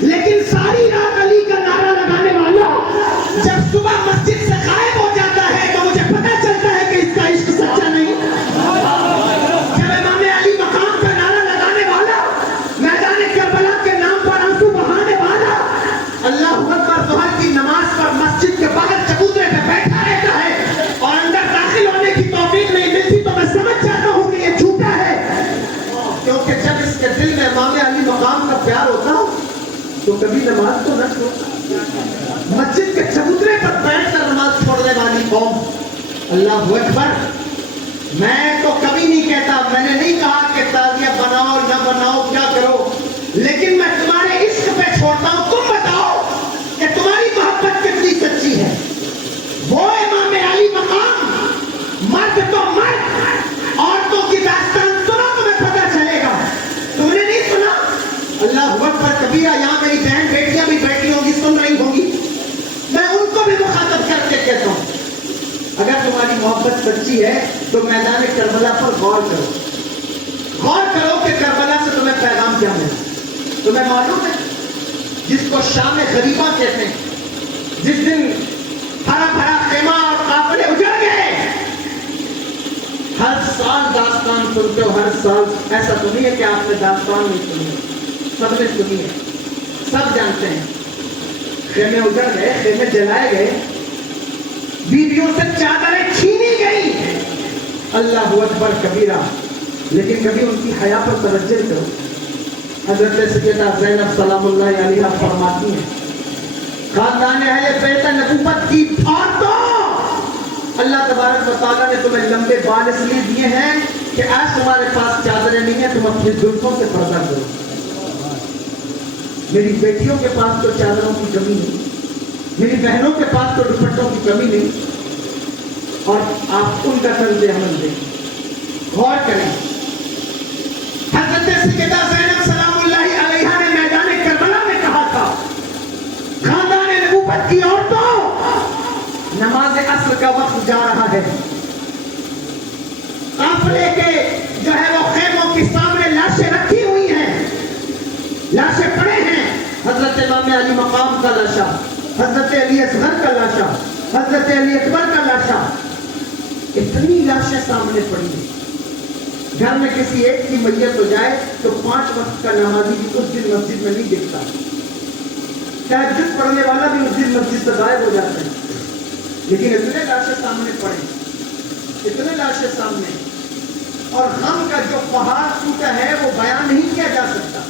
لیکن ساری رات علی کا نعرہ لگانے والا جب صبح مسجد سے غائب ہو جاتا ہے تو مجھے پتہ چلتا ہے کہ اس کا عشق سچا نہیں۔ جب امام علی مقام کا نعرہ لگانے والا میدان کربلا کے نام پر آنسو بہانے والا اللہ اکبر ظہر کی نماز پر مسجد کے باہر چبوترے پہ بیٹھا رہتا ہے اور اندر داخل ہونے کی توفیق نہیں ملتی تو میں سمجھ جاتا ہوں کہ یہ جھوٹا ہے، کیونکہ جب اس کے دل میں امام علی مقام کا پیار ہوتا تو کبھی نماز تو نہ چھوڑتا۔ مسجد کے چبوترے پر بیٹھ کر نماز چھوڑنے والی قوم، اللہ اکبر۔ میں تو کبھی نہیں کہتا، میں نے نہیں کہا کہ تعزیہ بناؤ نہ بناؤ کیا کرو، لیکن میں تمہارے عشق پہ چھوڑتا ہوں، تم بتاؤ کہ تمہاری محبت کتنی سچی ہے۔ وہ امام علی مقام، مرد تو مرد، عورتوں کی داستان سنو تمہیں پتہ چلے گا۔ تم نے نہیں سنا؟ اللہ اکبر کبیرہ، یہاں میری بہن بیٹیاں بھی بیٹھی ہوں گی، سن رہی ہوں گی، میں ان کو بھی مخاطب کر کے کہتا ہوں اگر تمہاری محبت سچی ہے تو میدان کربلا پر غور کرو، غور کرو کہ کربلا سے تمہیں پیغام کیا ملا۔ تمہیں معلوم ہے جس کو شام غریبہ کہتے ہیں، جس دن ہرا بھرا خیمہ اور قافلے اجڑ گئے، ہر سال داستان سنتے ہو، ہر سال ایسا تو نہیں ہے کہ آپ نے داستان نہیں سنی، سب نے سنی ہے، سب جانتے ہیں۔ خیمے اجڑ گئے، خیمے جلائے گئے، بیویوں سے چادریں چھینی گئی، اللہ اکبر کبیرہ، لیکن کبھی ان کی حیا پر توجہ کرو۔ حضرت سیدہ زینب سلام اللہ علیہا فرماتی ہیں خاندان اہل بیت نبوت کی عورتوں، اللہ تبارک و تعالیٰ نے تمہیں لمبے بال اس لیے دیے ہیں کہ آج تمہارے پاس چادریں نہیں ہیں، تم اپنی زلفوں سے پردہ کرو۔ میری بیٹیوں کے پاس تو چادروں کی کمی نہیں، میری بہنوں کے پاس تو دوپٹوں کی کمی نہیں، اور آپ ان کا طرز عمل دیکھیں، غور کریں۔ حضرت سیدہ زینب سلام اللہ علیہا نے میدان کربلا میں کہا تھا خاندان نبوت کی عورتوں، نماز عصر کا وقت جا رہا ہے، قافلے کے جو ہے وہ خیموں کے سامنے لاشیں رکھی ہوئی ہیں، لاشیں پڑے ہیں، حضرت امام علی مقام کا لاشا، حضرت علی اصغر کا لاشا، حضرت علی اکبر کا لاشا، اتنی لاشیں سامنے پڑی ہیں۔ گھر میں کسی ایک کی میت ہو جائے تو 5 وقت کا نمازی بھی اس دن مسجد میں نہیں دکھتا، تہجد پڑھنے والا بھی اس دن مسجد سے غائب ہو جاتا ہے، لیکن اتنے لاشیں سامنے پڑے، اتنے لاشیں سامنے، اور غم کا جو پہاڑ ٹوٹا ہے وہ بیان نہیں کیا جا سکتا۔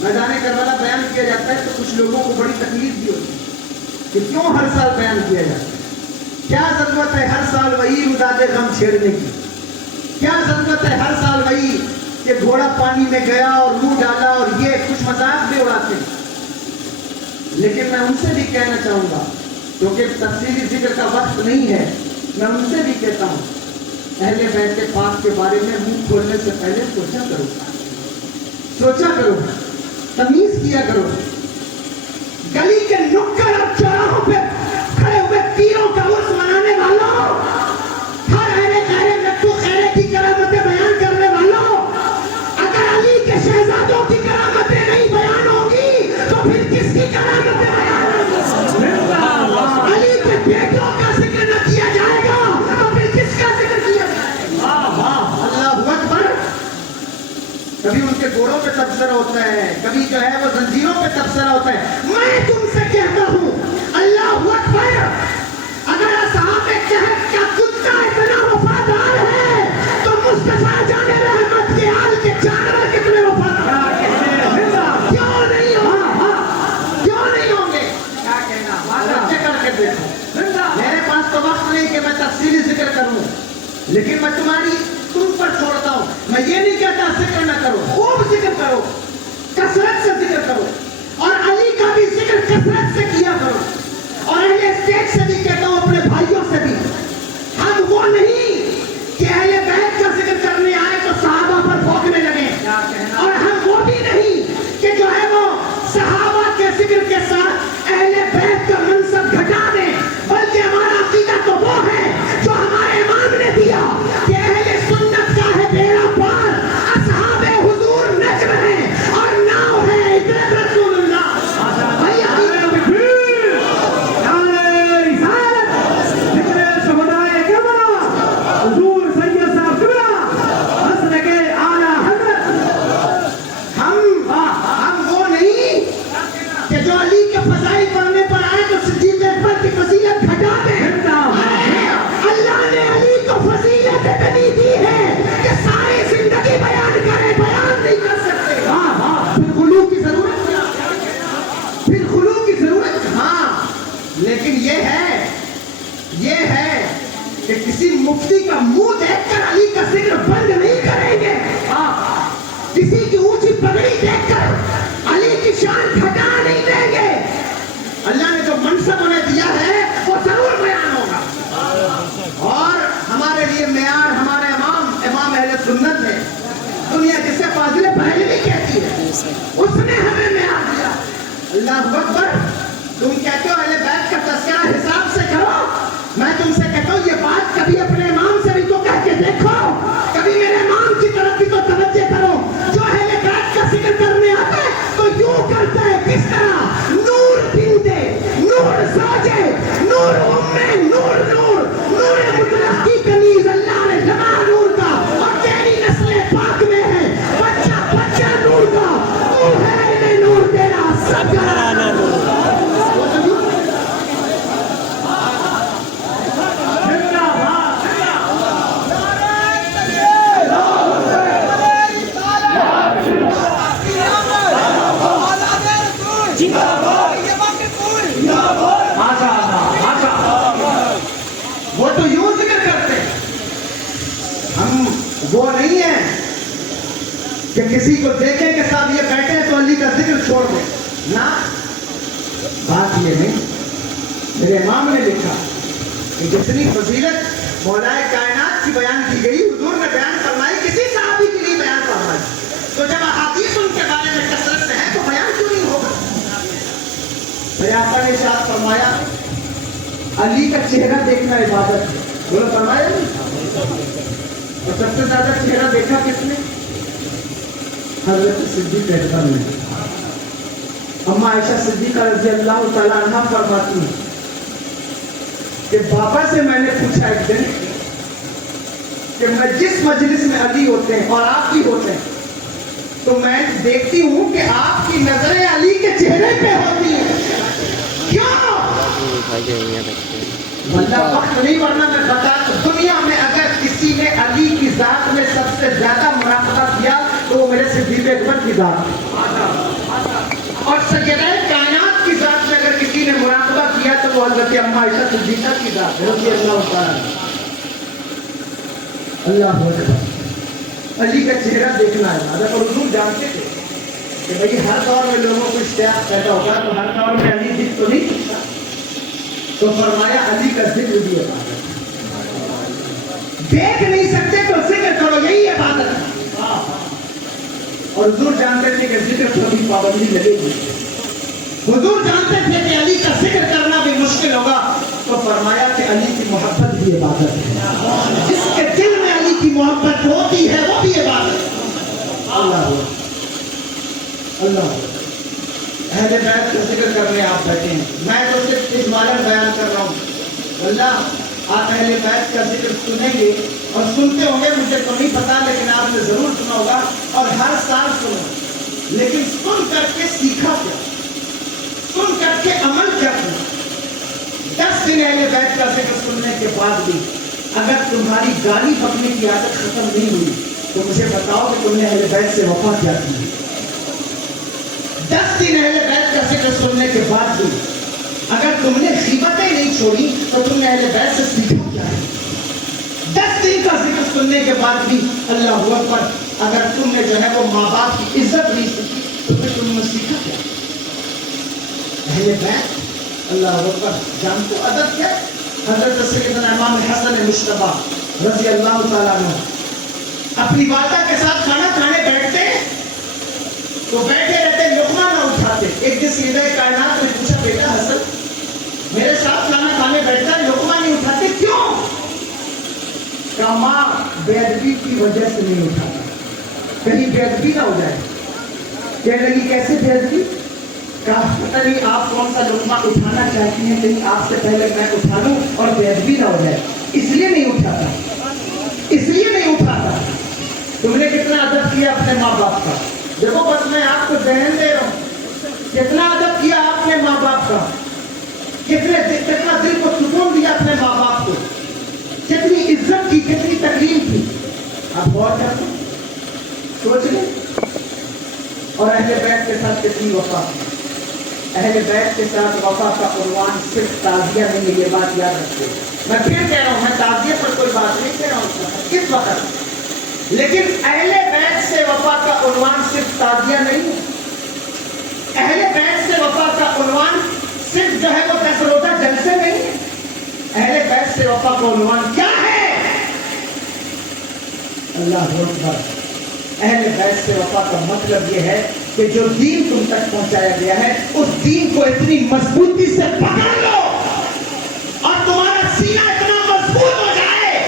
میدان کربلا بیان کیا جاتا ہے تو کچھ لوگوں کو بڑی تکلیف بھی ہوتی ہے کہ کیوں ہر سال بیان کیا جاتا ہے، کیا ضرورت ہے ہر سال وہی رداد غم چھیڑنے کی، کیا ضرورت ہے ہر سال وہی کہ گھوڑا پانی میں گیا اور منہ ڈالا اور یہ کچھ مذاق بھی اڑاتے ہیں۔ لیکن میں ان سے بھی کہنا چاہوں گا کیونکہ تفصیلی ذکر کا وقت نہیں ہے، میں ان سے بھی کہتا ہوں اہل بیت پاک کے بارے میں منہ کھولنے سے پہلے سوچا کرو، سوچا کرو، تمیز کیا کرو۔ گلی کے نکڑ اور چوراہوں پہ کھڑے ہوئے پیروں کا عرس منانے والوں، ہر اہل خیر نتو خیرے کی کرامتیں بیان کرنے والوں، اگر علی کے شہزادوں کی کرامتیں نہیں بیان ہوگی تو پھر کس کی کرامتیں بیان ہوگی؟ علی کے بیٹوں کا ذکر نہ کیا جائے گا تو پھر کس کا ذکر کیا جائے گا؟ اللہ اکبر۔ کبھی ان کے گھوڑوں پہ تبصرہ ہوتا ہے، کبھی جو ہے وہ زنجیروں پہ تبصرہ ہوتا ہے۔ میں تم سے کہتا ہوں اللہ اکبر، اگر اصحاب کہف کا کتا اتنا وفادار ہے تو مصطفیٰ جان رحمت کے آل کے جانور کتنے وفادار کیوں نہیں ہوں؟ کیوں نہیں ہوں گے؟ کیا کہنا بچے کر کے دیکھو، میرے پاس تو وقت نہیں کہ میں تفصیلی ذکر کروں، لیکن میں تم پر چھوڑتا ہوں۔ میں یہ نہیں کہتا ذکر نہ کرو، خوب ذکر کرو، کثرت سے ذکر کرو، اور علی کا بھی ذکر کثرت اس نے ہمیں معیار دیا. اللہ اکبر. تم کہتے ہو اہل بیت کا تذکرہ حساب سے کرو. میں تم سے کہتا ہوں یہ بات کبھی اپنے امام سے بھی تو کہہ کے دیکھو. کبھی میرے امام کی طرف بھی تو توجہ کرو. جو اہل بیت کا ذکر کرنے آتا ہے تو یوں کرتا ہے. کس طرح؟ نور بنتے نور زوجے نور امے نور نور نور مطلق کی کنیز اللہ نے جمع نور کا. اور تیری نسل پاک میں ہے بچہ بچہ نور کا. تو ہے نور تیرا سب گھرانا نور. وہ تو یوں ذکر کرتے ہیں. ہم وہ نہیں ہیں کہ کسی کو دیکھیں کہ صاحب یہ بیٹھے ہیں تو علی کا ذکر چھوڑ دیں. نہ، بات یہ نہیں. میرے امام نے لکھا کہ جتنی فضیلت مولا کائنات کی بیان کی گئی حضور نے بیان فرمائی کسی صحابی کی نہیں بیان فرمائی. تو جب احادیث ان کے بارے میں کثرت سے ہے تو بیان کیوں نہیں ہوگا؟ پیغمبر نے ارشاد فرمایا علی کا چہرہ دیکھنا عبادت ہے. بولو فرمایا نہیں؟ اور سب سے زیادہ چہرہ دیکھا کس نے؟ حضرت صدیق اکبر نے. اما عائشہ صدیقہ رضی اللہ تعالیٰ عنہ فرماتی ہیں کہ بابا سے میں نے پوچھا ایک دن کہ میں جس مجلس میں علی ہوتے ہیں اور آپ بھی ہوتے ہیں تو میں دیکھتی ہوں کہ آپ کی نظریں علی کے چہرے پہ ہوتی ہیں. کیوں؟ بندہ وقت نہیں ورنہ میں بتا. دنیا میں اگر کسی نے علی کی ذات میں سب سے زیادہ مراقبہ کیا تو وہ میرے صدیق اکبر کی ذات ہے. اور سیدہ کائنات کی ذات میں اگر کسی نے مراقبہ کیا تو وہ حضرت اما عائشہ صدیقہ کی ذات ہے رضی اللہ تعالیٰ. اللہ اکبر. علی کا چہرہ دیکھنا ہے. اور حضور جانتے تھے کہ بھئی ہر دور میں لوگوں کو اشتیاق پیدا ہوگا تو ہر دور میں علی دکھ تو نہیں سکتا. تو فرمایا علی کا ذکر بھی عبادت ہے. دیکھ نہیں سکتے تو ذکر کرو, یہی عبادت ہے. اور حضور جانتے تھے کہ ذکر پر بھی پابندی لگے گی. حضور جانتے تھے کہ علی کا ذکر کرنا بھی مشکل ہوگا تو فرمایا کہ علی کی محبت بھی عبادت ہے. جس کے دل میں علی کی محبت ہوتی ہے وہ بھی عبادت ہے. اللہ اللہ. اہل بیت کا ذکر کرنے آپ بیٹھے ہیں. میں تو صرف اس بارے میں بیان کر رہا ہوں. اللہ آپ اہل بیت کا ذکر سنیں گے اور سنتے ہوں گے, مجھے تو نہیں پتا لیکن آپ نے ضرور سنا ہوگا اور ہر سال سنا. لیکن سن کر کے سیکھا کیا؟ سن کر کے عمل کیا کیا؟ 10 دن اہل بیت کا ذکر سننے کے بعد بھی اگر تمہاری گالی بکنے کی عادت ختم نہیں ہوئی تو مجھے بتاؤ کہ تم نے اہل بیت سے وفا کیا کی. 10 دن اہل بیت کا ذکر سننے کے بعد بھی اگر تم نے غیبتیں نہیں چھوڑی تو تم نے اہل بیت سے سیکھا کیا ہے. 10 دن کا ذکر سننے کے بعد بھی اللہ اکبر اگر تم نے جو ہے وہ ماں باپ کی عزت نہیں سیکھی تو پھر تم نے سیکھا کیا؟ اہل بیت اللہ اکبر. جان کو ادب کیا؟ حضرت سیدنا امام حسن مجتبی رضی اللہ تعالیٰ عنہ اپنی والدہ کے ساتھ کھانا کھانے بیٹھتے تو بیٹھے رہتے, لقمہ نہ اٹھاتے. ایک دن سیدہ کائنات نے پوچھا بیٹا حسن میرے ساتھ کھانا کھانے بیٹھتا ہے لقمہ نہیں اٹھاتے کیوں؟ کہا ماں بے ادبی کی وجہ سے نہیں اٹھاتا, کہیں بے ادبی نہ ہو جائے. کہنے لگی کیسے بے ادبی؟ کہا پتہ نہیں آپ کون سا لقمہ اٹھانا چاہتی ہیں کہیں آپ سے پہلے میں اٹھا لوں اور بے ادبی نہ ہو جائے, اس لیے نہیں اٹھاتا, اس لیے نہیں اٹھاتا. تم نے کتنا ادب کیا اپنے ماں باپ کا. دیکھو بس میں آپ کو ذہن دے رہا ہوں کتنا ادب کیا آپ نے ماں باپ کا, کتنا دل کو سکون دیا اپنے ماں باپ کو, کتنی عزت کی, کتنی تکریم کی. آپ غور کرتے سوچ لیں. اور اہل بیت کے ساتھ کتنی وفا. اہل بیت کے ساتھ وفا کا عنوان صرف تعزیہ نہیں ہے, یہ بات یاد رکھتے. میں پھر کہہ رہا ہوں میں تعزیہ پر کوئی بات نہیں کہہ رہا ہوں کس وقت, لیکن اہل بیت سے وفا کا عنوان صرف تعزیہ نہیں ہے. اہل بیت سے وفا کا عنوان صرف جو ہے وہ دس روزہ جلسے نہیں ہے. اہل بیت سے وفا کا عنوان کیا ہے؟ اللہ اکبر. اہل بیت سے وفا کا مطلب یہ ہے کہ جو دین تم تک پہنچایا گیا ہے اس دین کو اتنی مضبوطی سے پکڑ لو اور تمہارا سینہ اتنا مضبوط ہو جائے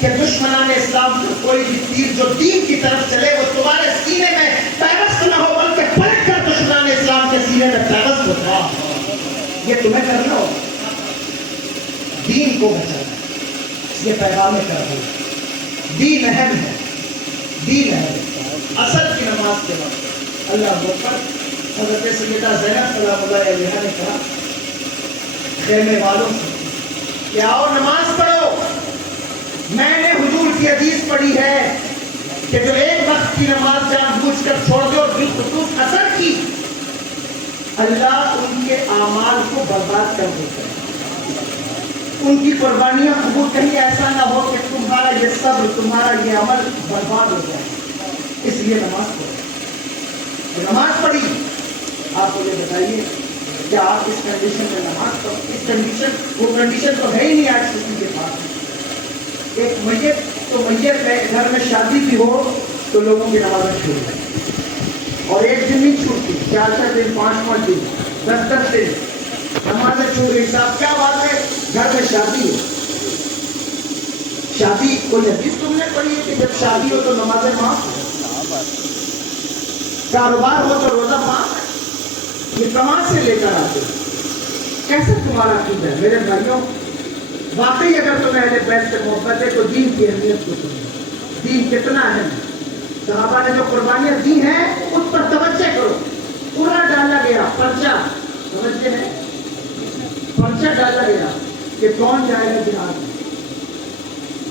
کہ دشمنان اسلام کو کوئی بھی تیر جو دین کی طرف چلے وہ تمہارے سینے میں پیوست نہ ہو بلکہ پلٹ کر دشمنان اسلام کے سینے میں پیوست ہوتا. یہ تمہیں کرنا ہو دین کو بچانا. یہ پیغام کر دین اہم ہے. دین اہم اصل کی نماز کے وقت اللہ اکبر حضرت سیدہ زینب سلام اللہ علیہا نے کہا خیمے والوں سے کہ آؤ نماز پڑھو. میں نے حضور کی حدیث پڑھی ہے کہ جو ایک وقت کی نماز جان بوجھ کر چھوڑ دے اور بالخصوص اثر کی اللہ ان کے اعمال کو برباد کر دیتا ہے. ان کی قربانیاں قبول. کہیں ایسا نہ ہو کہ تمہارا یہ صبر تمہارا یہ عمل برباد ہو جائے. اس لیے نماز پڑھو. نماز پڑھی آپ مجھے بتائیے کیا آپ اس کنڈیشن میں نماز پڑھو؟ اس کنڈیشن وہ کنڈیشن تو ہے ہی نہیں آج کسی کے پاس. ایک میت تو میت ہے گھر میں شادی بھی ہو تو لوگوں کی نمازیں چھوٹ جائیں اور ایک دن نہیں چھوٹتی 4 دن 5 دن 10 دن نمازیں چھوٹ گئی. صاحب کیا بات ہے گھر میں شادی ہے. شادی کوئی حدیث تم نے پڑھی ہے کہ جب شادی ہو تو نمازیں معاف ہے. کاروبار ہو تو روزہ معاف ہے. یہ کہاں سے لے کر آتے کیسے تمہارا عقیدہ ہے میرے بھائیوں؟ واقعی اگر تمہیں اہل بیت سے محبت ہے تو دین کی اہمیت کو سمجھو. دین کتنا اہم ہے. صحابہ نے جو قربانیاں دی ہیں اس پر توجہ کرو. پورا ڈالا گیا پرچہ توجہ ہے پرچہ ڈالا گیا کہ کون جائے گا جہاد میں.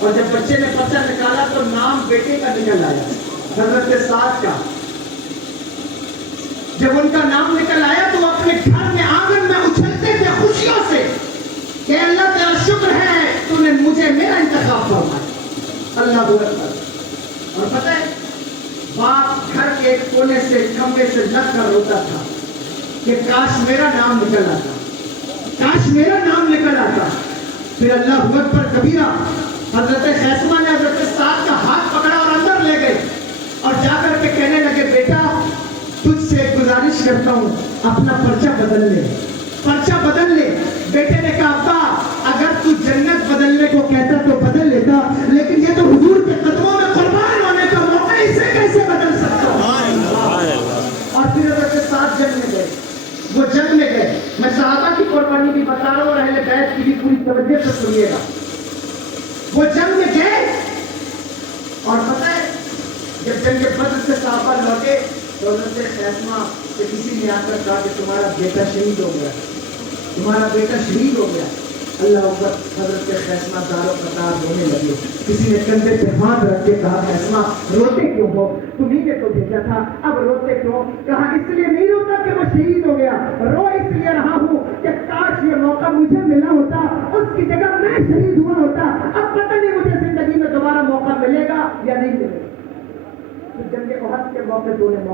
اور جب بچے نے پرچہ نکالا تو نام بیٹے کا نکل آیا حضرت سعد کا. جب ان کا نام نکل آیا تو وہ اپنے گھر میں آنگن میں اچھلتے تھے خوشیوں سے کہ اللہ تیرا شکر ہے تو نے مجھے میرا انتخاب فرمایا. اللہ اکبر. اور پتہ ہے باپ گھر کے کونے سے کھمبے سے لگ کر روتا تھا کہ کاش میرا نام نکل آتا کاش میرا نام نکل آتا. پھر اللہ اکبر کبیرہ حضرت خیسمہ نے حضرت سعد کا ہاتھ پکڑا اور اندر لے گئے اور جا کر کے کہنے لگے بیٹا تجھ سے گزارش کرتا ہوں اپنا پرچہ بدل لے. پرچہ بدل لے. بیٹے نے کہا ابا اگر تو جنت بدلنے کو کہتا تو بدل لیتا لیکن یہ تو حضور کے قدموں میں قربان ہونے کا موقع ہے اسے کیسے بدل سکتا ہوں. اور پھر حضرت سعد جنگ میں گئے. وہ جنگ میں گئے. میں صحابہ کی قربانی بھی بتا رہا ہوں اور اہل بیت کی بھی پوری توجہ سے سنیے گا. وہ جنگ میں گئے اور پتہ ہے جب جنگ بدر سے صحابہ لوٹے تو حضرت خیسمہ سے کسی نے آ کر کہا کہ تمہارا بیٹا شہید ہو گیا تمہارا بیٹا شہید ہو گیا. اللہ اکبر. حضرت خیسمہ دار و قطار رونے لگے. کسی نے کندھے پہ ہاتھ رکھ کے کہا خیسمہ روتے کیوں ہو تمہیں نے تو بھیجا تھا اب روتے کیوں؟ کہا اس لیے نہیں روتا کہ وہ شہید ہو گیا رو اس لیے رہا ہوں کہ کاش یہ موقع مجھے ملا ہوتا اس کی جگہ میں شہید ہوا ہوتا. اب پتہ نہیں مجھے زندگی میں دوبارہ موقع ملے گا یا نہیں ملے گا. جنگ احد کے موقع پہ انہیں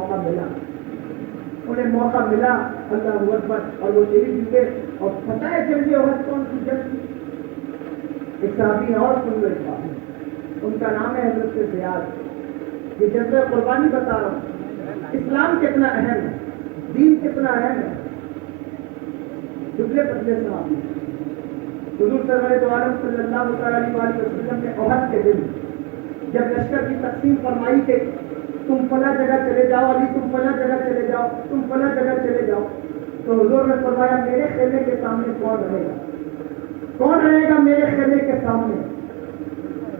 موقع ملا اللہ اکبر اور وہ شہید ہوئے. اور پتہ ہے جنگ احد کون سی جنگ تھی؟ ایک صحابی اور سن لو ایک بات ان کا نام ہے حضرت زیاد. یہ جنگ قربانی بتا رہا ہوں. اسلام کتنا اہم ہے دین کتنا اہم ہے. دبلے پتلے صحابی حضور سرور دو عالم صلی اللہ علیہ وسلم نے احد کے دن جب لشکر کی تقسیم فرمائی کہ تم فلاں جگہ چلے جاؤ علی تم فلاں جگہ چلے جاؤ تم فلاں جگہ چلے جاؤ تو حضور نے فرمایا میرے خیمے کے سامنے کون رہے گا میرے خیمے کے سامنے.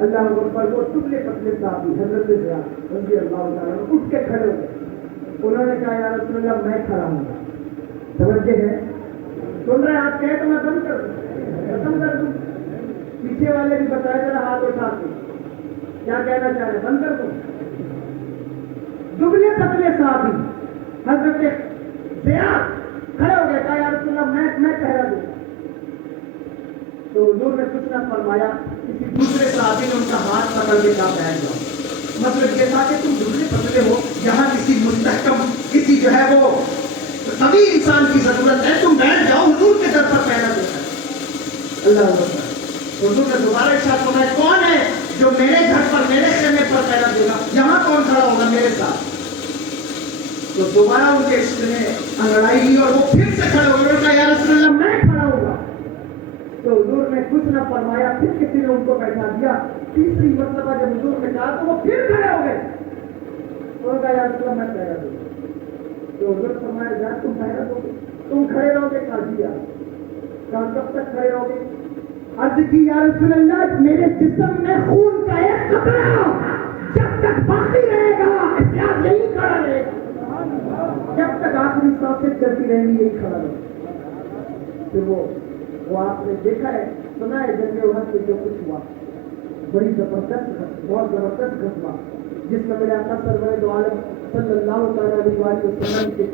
اللہ اکبر. وہ دبلے پتلے صحابی حضرت زیاد رضی اللہ تعالیٰ اٹھ کے کھڑے ہو گئے. انہوں نے کہا یا رسول اللہ میں کھڑا ہوں. توجہ ہے سن رہے آپ کہے تو میں بند کر دوں ختم کر دوں. پیچھے والے بھی بتائے ذرا ہاتھ اٹھا کے کیا کہنا چاہ رہے بند کر دوں. دبلے پتلے صحابی حضرت زیاد کھڑے ہو گئے. کہا یا رسول اللہ میں پہرا دوں. تو حضور نے کچھ نہ فرمایا. کسی دوسرے صحابی نے ان کا ہاتھ پکڑ کے کہا بیٹھ جاؤ. مطلب یہ تھا کہ تم دبلے پتلے ہو یہاں کسی مستحکم کسی جو ہے وہ قوی انسان کی ضرورت ہے تم بیٹھ جاؤ حضور کے در پر پہرا دے کر. اللہ اکبر. حضور نے دوبارہ ارشاد فرمایا کون ہے جو میرے گھر پر میرے خیمے پر پہرا دے گا؟ یہاں کون کھڑا ہوگا میرے ساتھ؟ تو دوبارہ ان کے عشق نے انگڑائی لی اور وہ پھر سے کھڑے ہوئے اور کہا یا رسول اللہ میں کھڑا ہوگا. تو حضور نے کچھ نہ فرمایا, پھر کسی نے ان کو بیٹھا دیا. تیسری مرتبہ جب حضور نے کہا تو وہ پھر کھڑے ہو گئے. تو کہا یا رسول اللہ میں پہرا دوں. تو حضور فرمایا جا تم پہرا دو گے, تم کھڑے رہو گے. کہا جی کہا کب تک کھڑے رہو گے؟ عرض کی یا رسول اللہ میرے جسم میں خون کا ایک قطرہ جب تک باقی رہے گا اسلام یہی کھڑا رہے گا. جب تک آخری سانسیں چلتی رہیں گی یہی کھڑا رہے گا. پھر وہ آپ نے دیکھا ہے, سنا ہے جنگ احد میں جو کچھ ہوا, بڑی زبردست, بہت زبردست غزوہ جس میں میرے آقا سرور دو عالم صلی اللہ تعالی علیہ وسلم کے